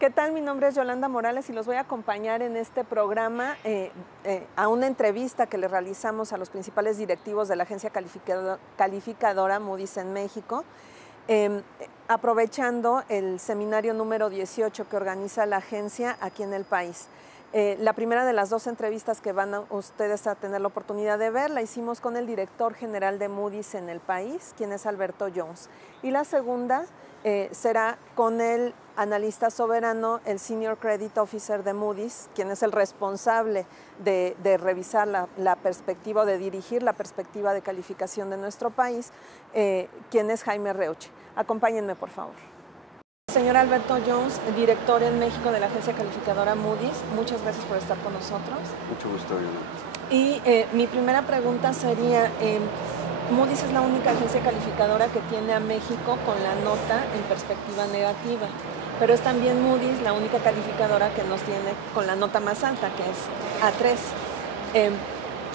¿Qué tal? Mi nombre es Yolanda Morales y los voy a acompañar en este programa a una entrevista que le realizamos a los principales directivos de la agencia calificadora Moody's en México, aprovechando el seminario número 18 que organiza la agencia aquí en el país. La primera de las dos entrevistas que van ustedes a tener la oportunidad de ver la hicimos con el director general de Moody's en el país, quien es Alberto Jones. Y la segunda será con el analista soberano, el Senior Credit Officer de Moody's, quien es el responsable de revisar la perspectiva, o de dirigir la perspectiva de calificación de nuestro país, quien es Jaime Reuche. Acompáñenme, por favor. Señor Alberto Jones, director en México de la agencia calificadora Moody's, muchas gracias por estar con nosotros. Mucho gusto, Yolanda. Y mi primera pregunta sería, Moody's es la única agencia calificadora que tiene a México con la nota en perspectiva negativa, pero es también Moody's la única calificadora que nos tiene con la nota más alta, que es A3.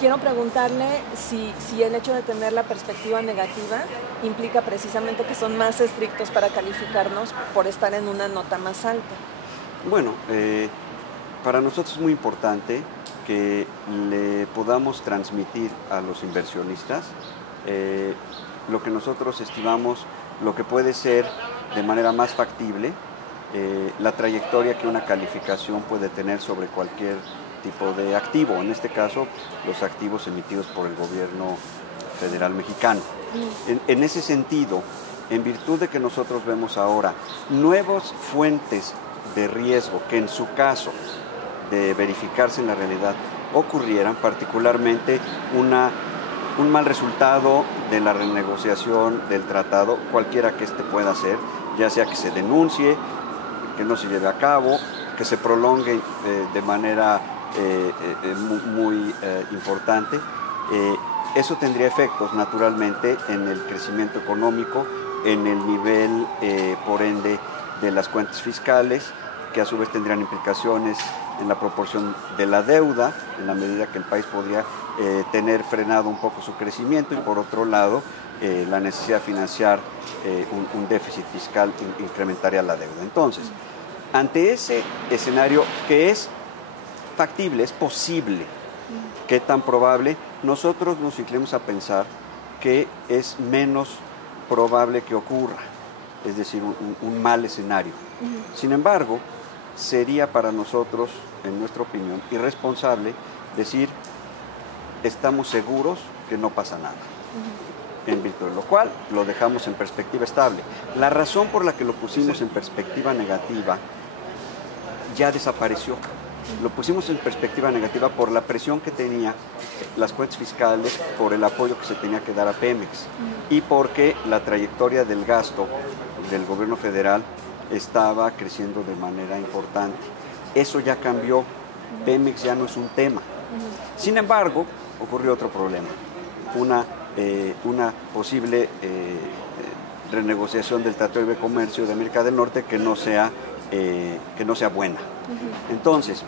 Quiero preguntarle si el hecho de tener la perspectiva negativa implica precisamente que son más estrictos para calificarnos por estar en una nota más alta. Bueno, para nosotros es muy importante que le podamos transmitir a los inversionistas lo que nosotros estimamos, lo que puede ser de manera más factible la trayectoria que una calificación puede tener sobre cualquier tipo de activo, en este caso los activos emitidos por el gobierno federal mexicano. En ese sentido, en virtud de que nosotros vemos ahora nuevas fuentes de riesgo que en su caso de verificarse en la realidad ocurrieran, particularmente un mal resultado de la renegociación del tratado, cualquiera que éste pueda ser, ya sea que se denuncie, que no se lleve a cabo, que se prolongue de manera muy importante. Eso tendría efectos naturalmente en el crecimiento económico, en el nivel, por ende, de las cuentas fiscales, que a su vez tendrían implicaciones en la proporción de la deuda, en la medida que el país podría tener frenado un poco su crecimiento, y por otro lado, la necesidad de financiar un déficit fiscal incrementaría la deuda. Entonces, ante ese escenario que es factible, es posible, ¿qué tan probable? Nosotros nos inclinamos a pensar que es menos probable que ocurra, es decir, un mal escenario. Sin embargo, sería para nosotros, en nuestra opinión, irresponsable decir estamos seguros que no pasa nada, en virtud de lo cual lo dejamos en perspectiva estable. La razón por la que lo pusimos en perspectiva negativa ya desapareció. Lo pusimos en perspectiva negativa por la presión que tenía las cuentas fiscales, por el apoyo que se tenía que dar a Pemex y porque la trayectoria del gasto del gobierno federal estaba creciendo de manera importante. Eso ya cambió, Pemex ya no es un tema. Sin embargo, ocurrió otro problema, una posible renegociación del Tratado de Libre Comercio de América del Norte que no sea buena. Entonces,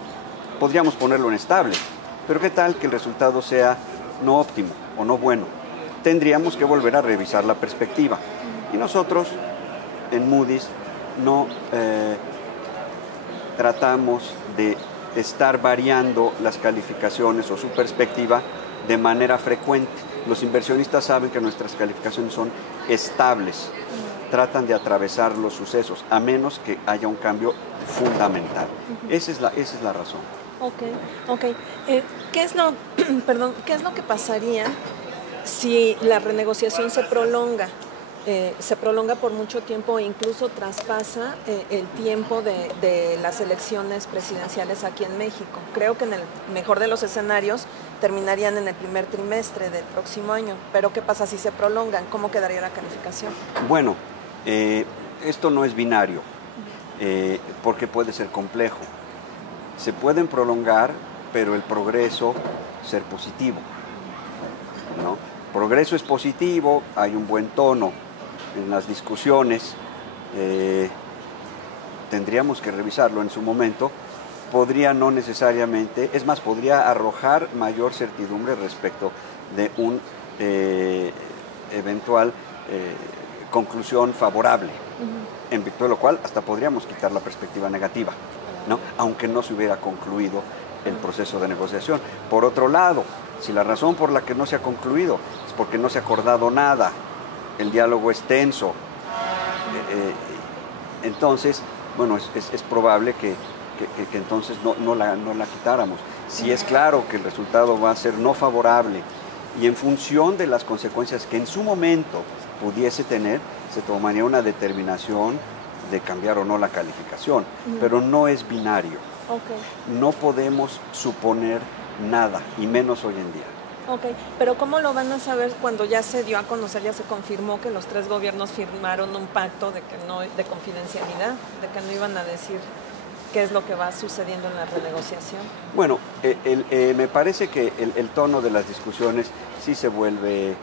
podríamos ponerlo en estable, pero ¿qué tal que el resultado sea no óptimo o no bueno? Tendríamos que volver a revisar la perspectiva. Y nosotros, en Moody's, no tratamos de estar variando las calificaciones o su perspectiva de manera frecuente. Los inversionistas saben que nuestras calificaciones son estables, tratan de atravesar los sucesos, a menos que haya un cambio fundamental. Esa es la razón. Ok. ¿Qué es lo que pasaría si la renegociación se prolonga? Se prolonga por mucho tiempo e incluso traspasa el tiempo de las elecciones presidenciales aquí en México. Creo que en el mejor de los escenarios terminarían en el primer trimestre del próximo año, pero ¿qué pasa si se prolongan? ¿Cómo quedaría la calificación? Bueno, esto no es binario, porque puede ser complejo. Se pueden prolongar, pero el progreso ser positivo, ¿no? Progreso es positivo, hay un buen tono en las discusiones, tendríamos que revisarlo en su momento, podría no necesariamente, es más, podría arrojar mayor certidumbre respecto de un eventual conclusión favorable. en virtud de lo cual hasta podríamos quitar la perspectiva negativa, ¿no? Aunque no se hubiera concluido el proceso de negociación. Por otro lado, si la razón por la que no se ha concluido es porque no se ha acordado nada, el diálogo es tenso, entonces, bueno, es probable que entonces no la quitáramos. Si es claro que el resultado va a ser no favorable y en función de las consecuencias que en su momento pudiese tener, se tomaría una determinación de cambiar o no la calificación, pero no es binario. No podemos suponer nada, y menos hoy en día. Pero ¿cómo lo van a saber cuando ya se dio a conocer, ya se confirmó que los tres gobiernos firmaron un pacto de confidencialidad, de que no iban a decir qué es lo que va sucediendo en la renegociación? Bueno, me parece que el tono de las discusiones sí se vuelve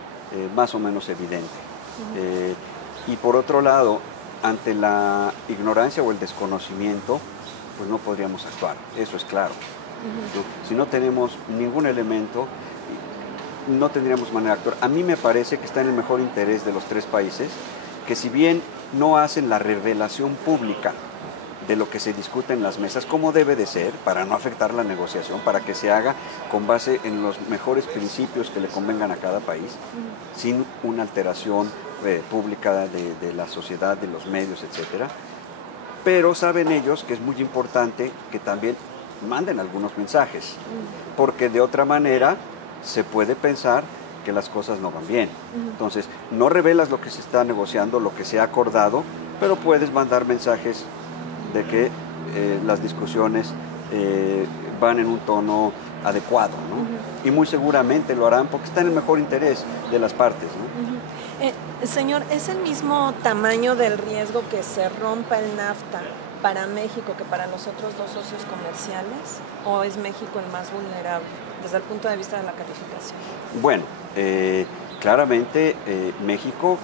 más o menos evidente. Y por otro lado, ante la ignorancia o el desconocimiento, pues no podríamos actuar, eso es claro. Si no tenemos ningún elemento, no tendríamos manera de actuar. A mí me parece que está en el mejor interés de los tres países, que si bien no hacen la revelación pública de lo que se discute en las mesas, como debe de ser, para no afectar la negociación, para que se haga con base en los mejores principios que le convengan a cada país, sin una alteración pública de la sociedad, de los medios, etcétera. Pero saben ellos que es muy importante que también manden algunos mensajes, porque de otra manera se puede pensar que las cosas no van bien. Entonces, no revelas lo que se está negociando, lo que se ha acordado, pero puedes mandar mensajes de que las discusiones van en un tono adecuado, ¿no? Y muy seguramente lo harán porque está en el mejor interés de las partes, ¿no? Señor, ¿es el mismo tamaño del riesgo que se rompa el NAFTA para México que para los otros dos socios comerciales? ¿O es México el más vulnerable desde el punto de vista de la calificación? Bueno, claramente México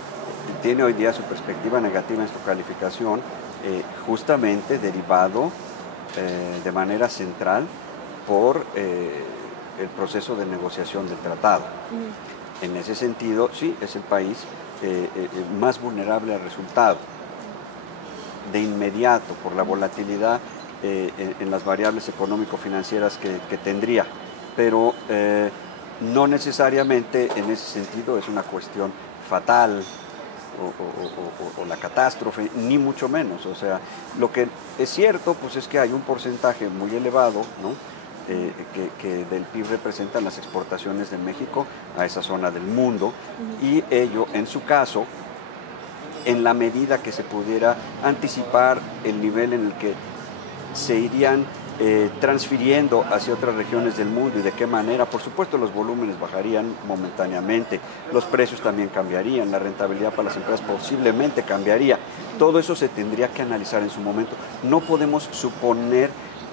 tiene hoy día su perspectiva negativa en su calificación, justamente derivado de manera central por el proceso de negociación del tratado. En ese sentido, sí, es el país más vulnerable al resultado. De inmediato, por la volatilidad en las variables económico-financieras que tendría, pero no necesariamente en ese sentido es una cuestión fatal o la catástrofe, ni mucho menos. O sea, lo que es cierto pues es que hay un porcentaje muy elevado, ¿no? que del PIB representan las exportaciones de México a esa zona del mundo, y ello, en su caso, en la medida que se pudiera anticipar el nivel en el que se irían transfiriendo hacia otras regiones del mundo y de qué manera, por supuesto los volúmenes bajarían momentáneamente, los precios también cambiarían, la rentabilidad para las empresas posiblemente cambiaría. Todo eso se tendría que analizar en su momento. No podemos suponer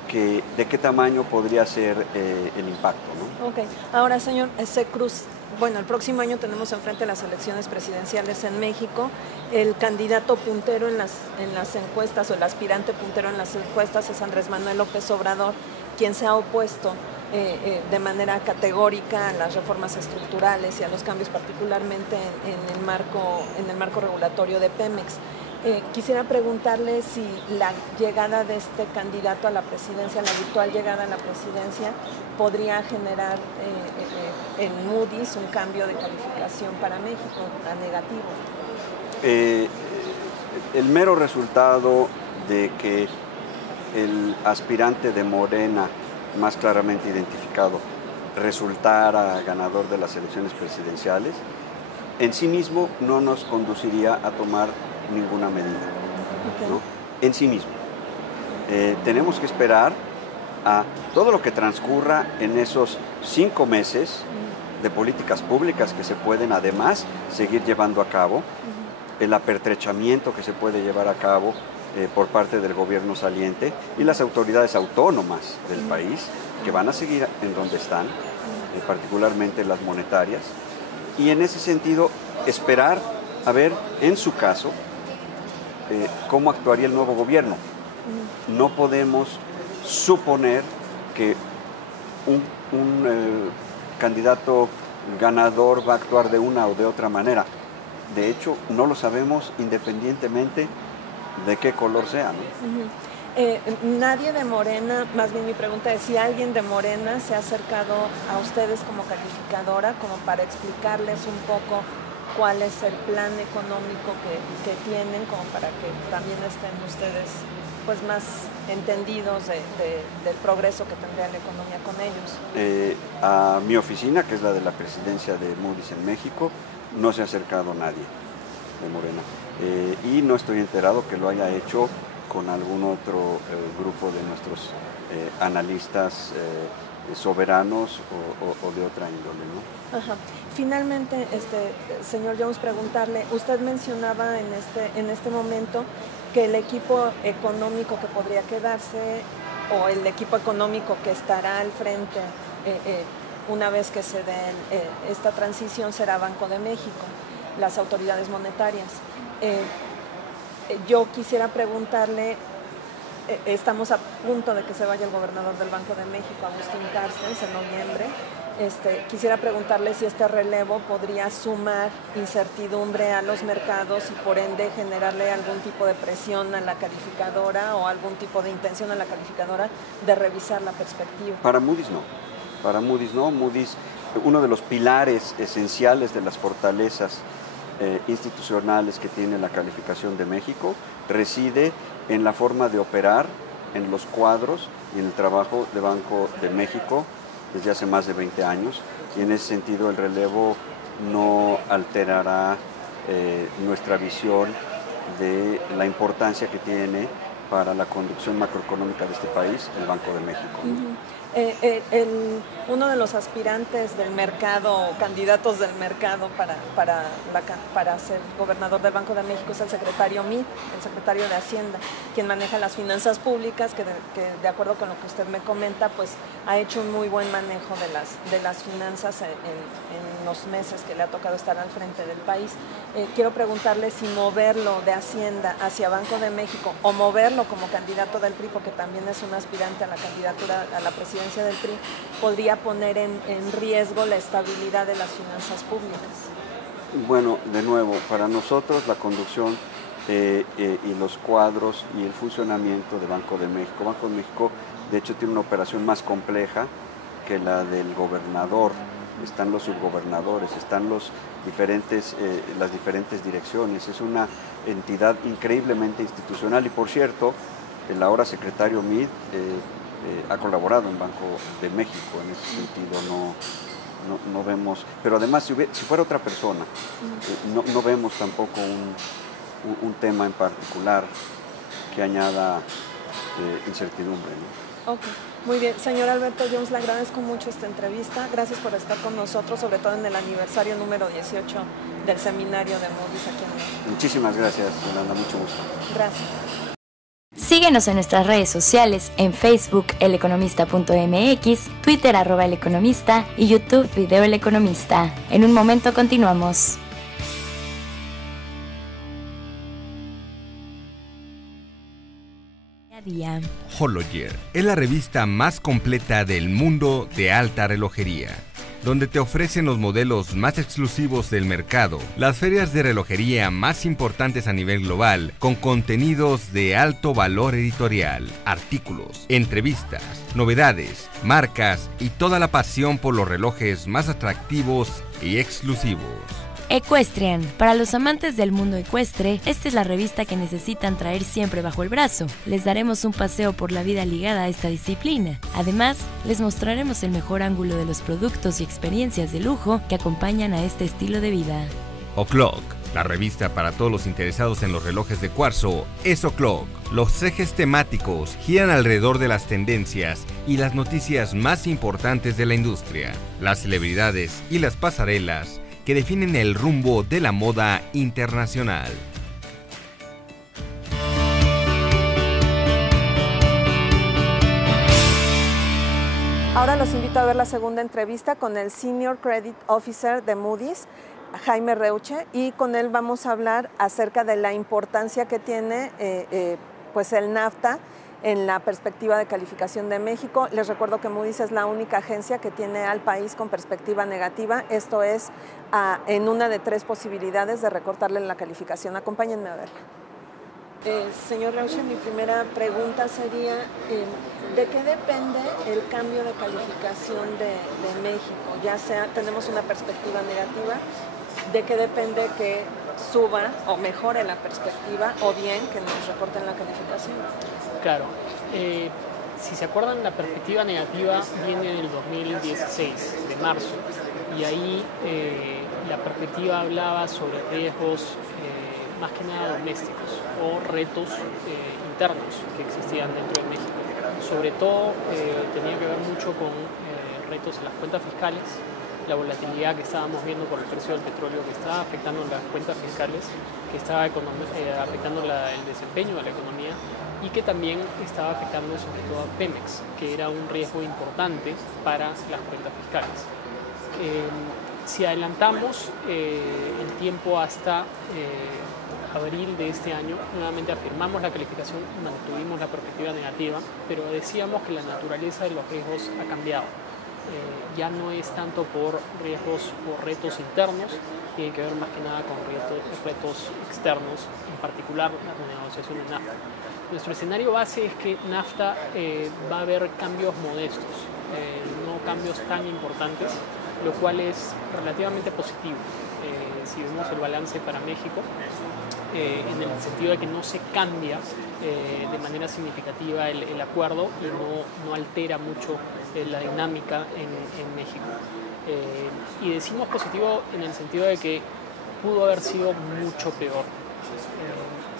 de qué tamaño podría ser el impacto, ¿no? Ahora, señor Cruz, bueno, el próximo año tenemos enfrente las elecciones presidenciales en México. El candidato puntero en las encuestas, o el aspirante puntero en las encuestas, es Andrés Manuel López Obrador, quien se ha opuesto de manera categórica a las reformas estructurales y a los cambios, particularmente en el marco regulatorio de Pemex. Quisiera preguntarle si la llegada de este candidato a la presidencia, la virtual llegada a la presidencia, podría generar en Moody's un cambio de calificación para México, a negativo. El mero resultado de que el aspirante de Morena, más claramente identificado, resultara ganador de las elecciones presidenciales, en sí mismo no nos conduciría a tomar ninguna medida, ¿no? En sí mismo. Tenemos que esperar a todo lo que transcurra en esos 5 meses de políticas públicas que se pueden además seguir llevando a cabo, el apertrechamiento que se puede llevar a cabo por parte del gobierno saliente y las autoridades autónomas del país, que van a seguir en donde están, particularmente las monetarias, y en ese sentido esperar a ver, en su caso, cómo actuaría el nuevo gobierno. No podemos suponer que un candidato ganador va a actuar de una o de otra manera. De hecho, no lo sabemos independientemente de qué color sea, ¿no? Nadie de Morena, más bien mi pregunta es si alguien de Morena se ha acercado a ustedes como calificadora, como para explicarles un poco cuál es el plan económico que tienen, como para que también estén ustedes pues más entendidos del progreso que tendría la economía con ellos. A mi oficina, que es la de la presidencia de Moody's en México, no se ha acercado nadie de Morena. Y no estoy enterado que lo haya hecho con algún otro grupo de nuestros analistas soberanos o de otra índole, ¿no? Ajá. Finalmente, señor Jones, preguntarle, usted mencionaba en este momento que el equipo económico que podría quedarse o el equipo económico que estará al frente una vez que se dé esta transición será Banco de México, las autoridades monetarias. Yo quisiera preguntarle, estamos a punto de que se vaya el gobernador del Banco de México, Agustín Carstens, en noviembre. Quisiera preguntarle si este relevo podría sumar incertidumbre a los mercados y por ende generarle algún tipo de presión a la calificadora o algún tipo de intención a la calificadora de revisar la perspectiva. Para Moody's no. Para Moody's no. Moody's, uno de los pilares esenciales de las fortalezas institucionales que tiene la calificación de México reside en la forma de operar, en los cuadros y en el trabajo de Banco de México desde hace más de 20 años, y en ese sentido el relevo no alterará nuestra visión de la importancia que tiene para la conducción macroeconómica de este país el Banco de México. Uno de los aspirantes del mercado, candidatos del mercado para ser gobernador del Banco de México es el secretario Meade, el secretario de Hacienda, quien maneja las finanzas públicas, que de acuerdo con lo que usted me comenta, pues ha hecho un muy buen manejo de las finanzas en los meses que le ha tocado estar al frente del país. Quiero preguntarle si moverlo de Hacienda hacia Banco de México o moverlo como candidato del PRI, porque también es un aspirante a la candidatura a la presidencia del PRI, podría poner en riesgo la estabilidad de las finanzas públicas. Bueno, de nuevo, para nosotros la conducción y los cuadros y el funcionamiento de Banco de México. Banco de México, de hecho, tiene una operación más compleja que la del gobernador. Están los subgobernadores, están las diferentes direcciones. Es una entidad increíblemente institucional y, por cierto, el ahora secretario Meade ha colaborado en Banco de México. En ese sentido no vemos, pero además si fuera otra persona, no vemos tampoco un tema en particular que añada incertidumbre, ¿no? Ok, muy bien. Señor Alberto Jones, le agradezco mucho esta entrevista. Gracias por estar con nosotros, sobre todo en el aniversario número 18 del seminario de Moody's aquí en México. Muchísimas gracias, Yolanda, mucho gusto. Gracias. Síguenos en nuestras redes sociales, en Facebook eleconomista.mx, Twitter @eleconomista y YouTube Video El Economista. En un momento continuamos. Día. Hologear es la revista más completa del mundo de alta relojería, donde te ofrecen los modelos más exclusivos del mercado, las ferias de relojería más importantes a nivel global, con contenidos de alto valor editorial, artículos, entrevistas, novedades, marcas y toda la pasión por los relojes más atractivos y exclusivos. Equestrian. Para los amantes del mundo ecuestre, esta es la revista que necesitan traer siempre bajo el brazo. Les daremos un paseo por la vida ligada a esta disciplina. Además, les mostraremos el mejor ángulo de los productos y experiencias de lujo que acompañan a este estilo de vida. O'Clock. La revista para todos los interesados en los relojes de cuarzo es O'Clock. Los ejes temáticos giran alrededor de las tendencias y las noticias más importantes de la industria, las celebridades y las pasarelas que definen el rumbo de la moda internacional. Ahora los invito a ver la segunda entrevista con el Senior Credit Officer de Moody's, Jaime Reuche, y con él vamos a hablar acerca de la importancia que tiene pues el NAFTA en la perspectiva de calificación de México. Les recuerdo que Moody's es la única agencia que tiene al país con perspectiva negativa. Esto es en una de 3 posibilidades de recortarle la calificación. Acompáñenme a verla. Señor Rauche, mi primera pregunta sería, ¿de qué depende el cambio de calificación de México? Ya sea, tenemos una perspectiva negativa, ¿de qué depende que suba o mejore la perspectiva o bien que nos recorten la calificación? Claro. Si se acuerdan, la perspectiva negativa viene del 2016, de marzo, y ahí la perspectiva hablaba sobre riesgos más que nada domésticos o retos internos que existían dentro de México. Sobre todo tenía que ver mucho con retos en las cuentas fiscales, la volatilidad que estábamos viendo por el precio del petróleo que estaba afectando las cuentas fiscales, que estaba afectando el desempeño de la economía y que también estaba afectando sobre todo a Pemex, que era un riesgo importante para las cuentas fiscales. Si adelantamos el tiempo hasta abril de este año, nuevamente afirmamos la calificación, mantuvimos la perspectiva negativa, pero decíamos que la naturaleza de los riesgos ha cambiado. Ya no es tanto por riesgos o retos internos, tiene que ver más que nada con retos externos, en particular la renegociación de NAFTA. Nuestro escenario base es que NAFTA va a haber cambios modestos, no cambios tan importantes, lo cual es relativamente positivo. Si vemos el balance para México, en el sentido de que no se cambia de manera significativa el acuerdo y no altera mucho la dinámica en México. Y decimos positivo en el sentido de que pudo haber sido mucho peor.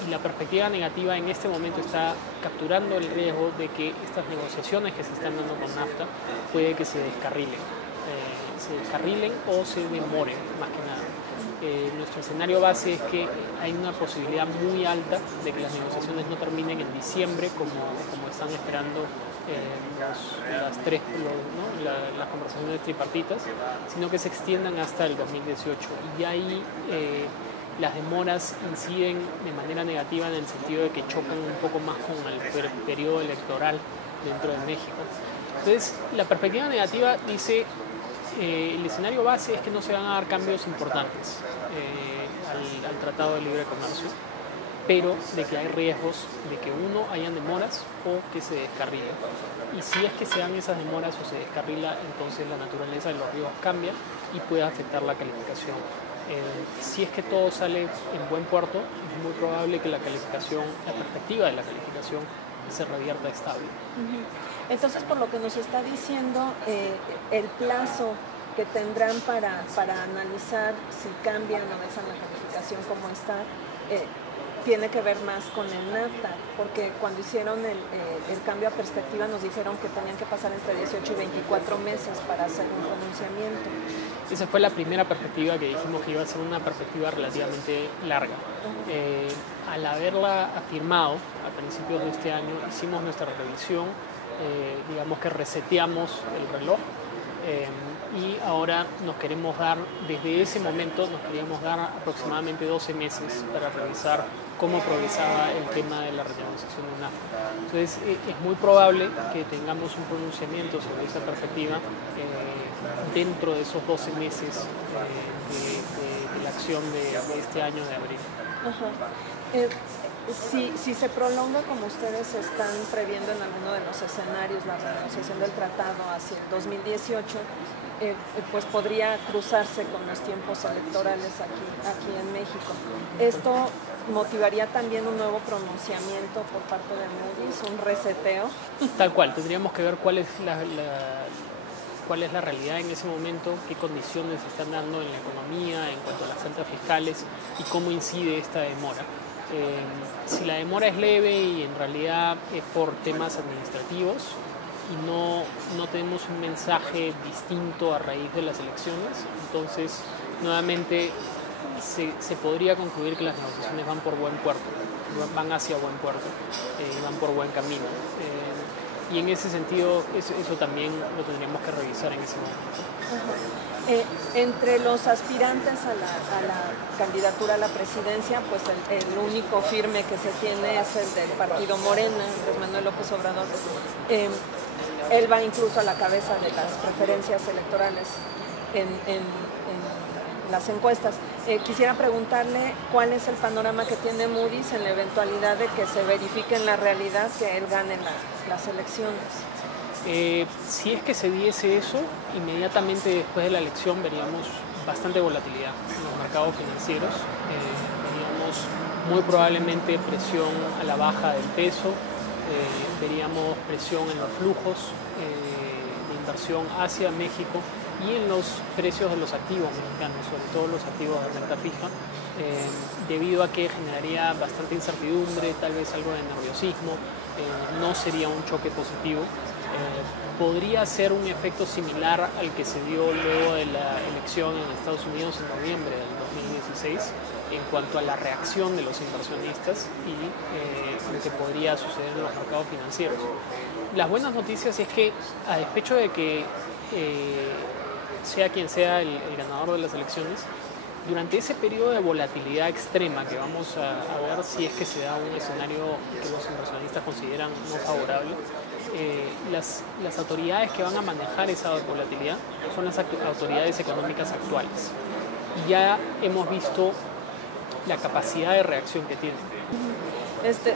Y la perspectiva negativa en este momento está capturando el riesgo de que estas negociaciones que se están dando con NAFTA puede que se descarrilen o se demoren, más que nada. Nuestro escenario base es que hay una posibilidad muy alta de que las negociaciones no terminen en diciembre como están esperando las conversaciones tripartitas, sino que se extiendan hasta el 2018. Y ahí las demoras inciden de manera negativa en el sentido de que chocan un poco más con el periodo electoral dentro de México. Entonces, la perspectiva negativa dice el escenario base es que no se van a dar cambios importantes al Tratado de Libre Comercio, pero de que hay riesgos de que hayan demoras o que se descarrile. Y si es que se dan esas demoras o se descarrila, entonces la naturaleza de los riesgos cambia y puede afectar la calificación. Si es que todo sale en buen puerto, es muy probable que la perspectiva de la calificación se revierta estable. Entonces, por lo que nos está diciendo, el plazo que tendrán para analizar si cambian o dejan la calificación como está, tiene que ver más con el NAFTA, porque cuando hicieron el cambio a perspectiva nos dijeron que tenían que pasar entre 18 y 24 meses para hacer un pronunciamiento. Esa fue la primera perspectiva que dijimos que iba a ser una perspectiva relativamente larga. Al haberla afirmado a principios de este año, hicimos nuestra revisión, digamos que reseteamos el reloj y ahora desde ese momento nos queríamos dar aproximadamente 12 meses para revisar cómo progresaba el tema de la renegociación de NAFTA. Entonces es muy probable que tengamos un pronunciamiento sobre esa perspectiva dentro de esos 12 meses de la acción de este año de abril. Si se prolonga como ustedes están previendo en alguno de los escenarios la renegociación del tratado hacia el 2018, pues podría cruzarse con los tiempos electorales aquí en México. ¿Esto motivaría también un nuevo pronunciamiento por parte de Moody's, un reseteo? Tal cual, tendríamos que ver cuál es la realidad en ese momento, qué condiciones se están dando en la economía en cuanto a las cuentas fiscales y cómo incide esta demora. Si la demora es leve y en realidad es por temas administrativos y no tenemos un mensaje distinto a raíz de las elecciones, entonces nuevamente se podría concluir que las negociaciones van por buen puerto, van hacia buen puerto, van por buen camino. Y en ese sentido, eso también lo tendríamos que revisar en ese momento. Entre los aspirantes a la candidatura a la presidencia, pues el único firme que se tiene es el del partido Morena, Andrés Manuel López Obrador. Él va incluso a la cabeza de las preferencias electorales en las encuestas. Quisiera preguntarle cuál es el panorama que tiene Moody's en la eventualidad de que se verifique en la realidad que él gane las elecciones. Si es que se diese eso, inmediatamente después de la elección veríamos bastante volatilidad en los mercados financieros. Veríamos muy probablemente presión a la baja del peso, veríamos presión en los flujos de inversión hacia México y en los precios de los activos mexicanos, sobre todo los activos de renta fija, debido a que generaría bastante incertidumbre, tal vez algo de nerviosismo, no sería un choque positivo. Podría ser un efecto similar al que se dio luego de la elección en Estados Unidos en noviembre del 2016 en cuanto a la reacción de los inversionistas y lo que podría suceder en los mercados financieros. Las buenas noticias es que, a despecho de que sea quien sea el ganador de las elecciones, durante ese periodo de volatilidad extrema que vamos a ver si es que se da un escenario que los inversionistas consideran no favorable, las autoridades que van a manejar esa volatilidad son las autoridades económicas actuales. Y ya hemos visto la capacidad de reacción que tienen.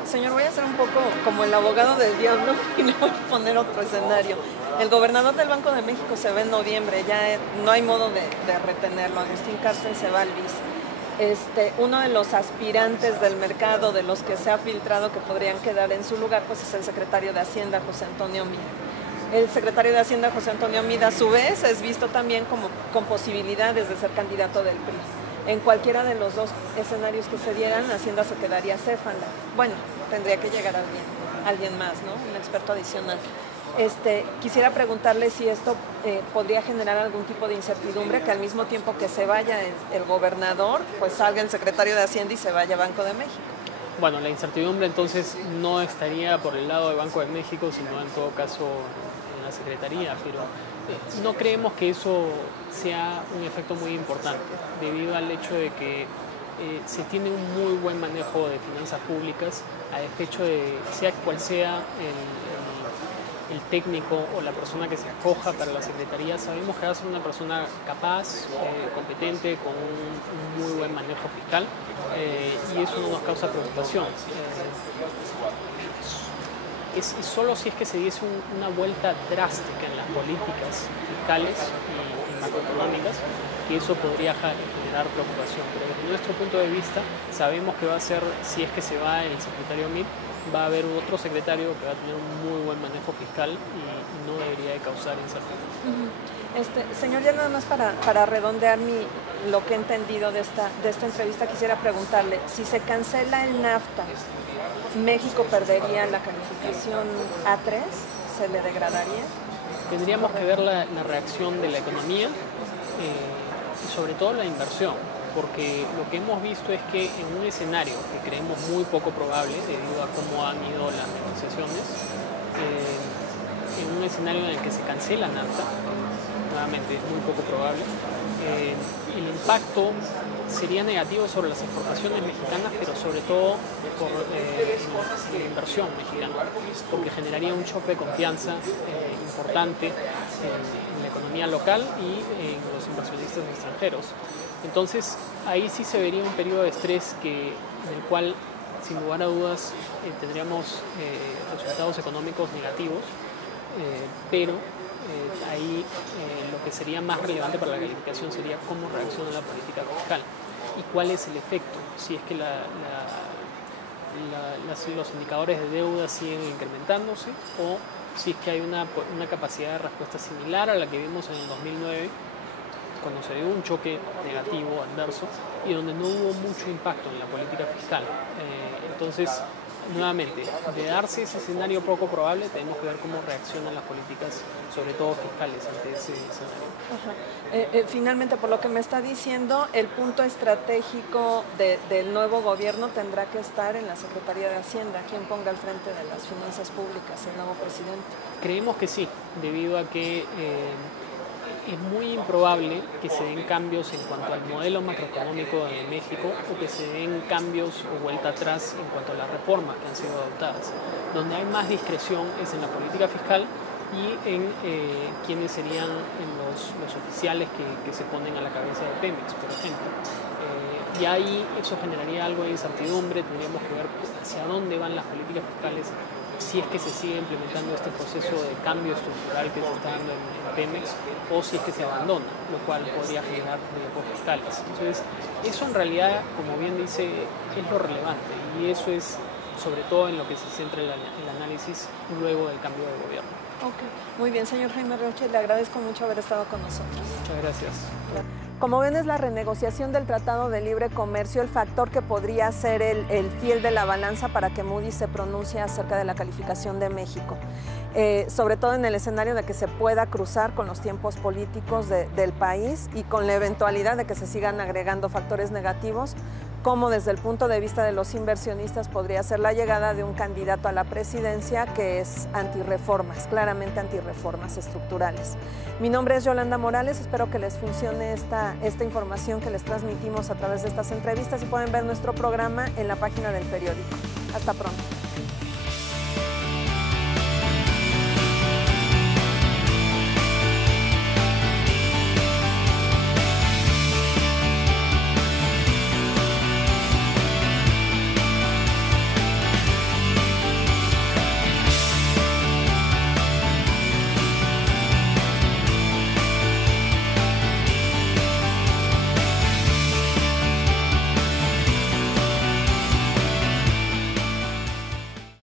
Señor, voy a ser un poco como el abogado del diablo y le voy a poner otro escenario. El gobernador del Banco de México se va en noviembre, ya no hay modo de retenerlo. Agustín Carstens se va al BIS. Uno de los aspirantes del mercado, de los que se ha filtrado que podrían quedar en su lugar, pues es el secretario de Hacienda, José Antonio Meade. El secretario de Hacienda, José Antonio Meade, a su vez, es visto también como con posibilidades de ser candidato del PRI. En cualquiera de los dos escenarios que se dieran, Hacienda se quedaría céfala. Bueno, tendría que llegar alguien más, ¿no? Un experto adicional. Quisiera preguntarle si esto podría generar algún tipo de incertidumbre, que al mismo tiempo que se vaya el gobernador, pues salga el secretario de Hacienda y se vaya a Banco de México. Bueno, la incertidumbre entonces no estaría por el lado de Banco de México, sino en todo caso en la Secretaría, pero no creemos que eso sea un efecto muy importante, debido al hecho de que se tiene un muy buen manejo de finanzas públicas, a despecho de sea cual sea el técnico o la persona que se acoja para la Secretaría. Sabemos que va a ser una persona capaz, competente, con un muy buen manejo fiscal, y eso no nos causa preocupación. Es solo si es que se diese una vuelta drástica en las políticas fiscales y macroeconómicas que eso podría generar preocupación. Pero desde nuestro punto de vista sabemos que va a ser, si es que se va el secretario Meade, va a haber otro secretario que va a tener un muy buen manejo fiscal y no debería de causar incertidumbre. Señor, ya nada más para redondear lo que he entendido de esta entrevista, quisiera preguntarle, si se cancela el NAFTA, ¿México perdería la calificación A3? ¿Se le degradaría? Tendríamos que ver la reacción de la economía y sobre todo la inversión, porque lo que hemos visto es que en un escenario que creemos muy poco probable debido a cómo han ido las negociaciones, en un escenario en el que se cancela NAFTA, nuevamente es muy poco probable, el impacto sería negativo sobre las exportaciones mexicanas, pero sobre todo por la inversión mexicana, porque generaría un choque de confianza importante en la economía local y en los inversionistas extranjeros. Entonces, ahí sí se vería un periodo de estrés en el cual, sin lugar a dudas, tendríamos resultados económicos negativos, pero ahí lo que sería más relevante para la calificación sería cómo reacciona la política fiscal y cuál es el efecto, si es que los indicadores de deuda siguen incrementándose o si es que hay una capacidad de respuesta similar a la que vimos en el 2009, cuando se dio un choque negativo, adverso, y donde no hubo mucho impacto en la política fiscal. Entonces, nuevamente, de darse ese escenario poco probable, tenemos que ver cómo reaccionan las políticas, sobre todo fiscales, ante ese escenario. Finalmente, por lo que me está diciendo, el punto estratégico del nuevo gobierno tendrá que estar en la Secretaría de Hacienda, quien ponga al frente de las finanzas públicas, el nuevo presidente. Creemos que sí, debido a que es muy improbable que se den cambios en cuanto al modelo macroeconómico de México o que se den cambios o vuelta atrás en cuanto a las reformas que han sido adoptadas. Donde hay más discreción es en la política fiscal y en quienes serían los oficiales que se ponen a la cabeza de Pemex, por ejemplo. Y ahí eso generaría algo de incertidumbre, tendríamos que ver hacia dónde van las políticas fiscales, si es que se sigue implementando este proceso de cambio estructural que se está dando en Pemex, o si es que se abandona, lo cual podría generar riesgos fiscales. Entonces, eso en realidad, como bien dice, es lo relevante, y eso es sobre todo en lo que se centra el análisis luego del cambio de gobierno. Ok, muy bien, señor Jaime Roche, le agradezco mucho haber estado con nosotros. Muchas gracias. Como ven, es la renegociación del Tratado de Libre Comercio el factor que podría ser el fiel de la balanza para que Moody's se pronuncie acerca de la calificación de México. Sobre todo en el escenario de que se pueda cruzar con los tiempos políticos del país y con la eventualidad de que se sigan agregando factores negativos, como desde el punto de vista de los inversionistas podría ser la llegada de un candidato a la presidencia que es antirreformas, claramente antirreformas estructurales. Mi nombre es Yolanda Morales, espero que les funcione esta información que les transmitimos a través de estas entrevistas y pueden ver nuestro programa en la página del periódico. Hasta pronto.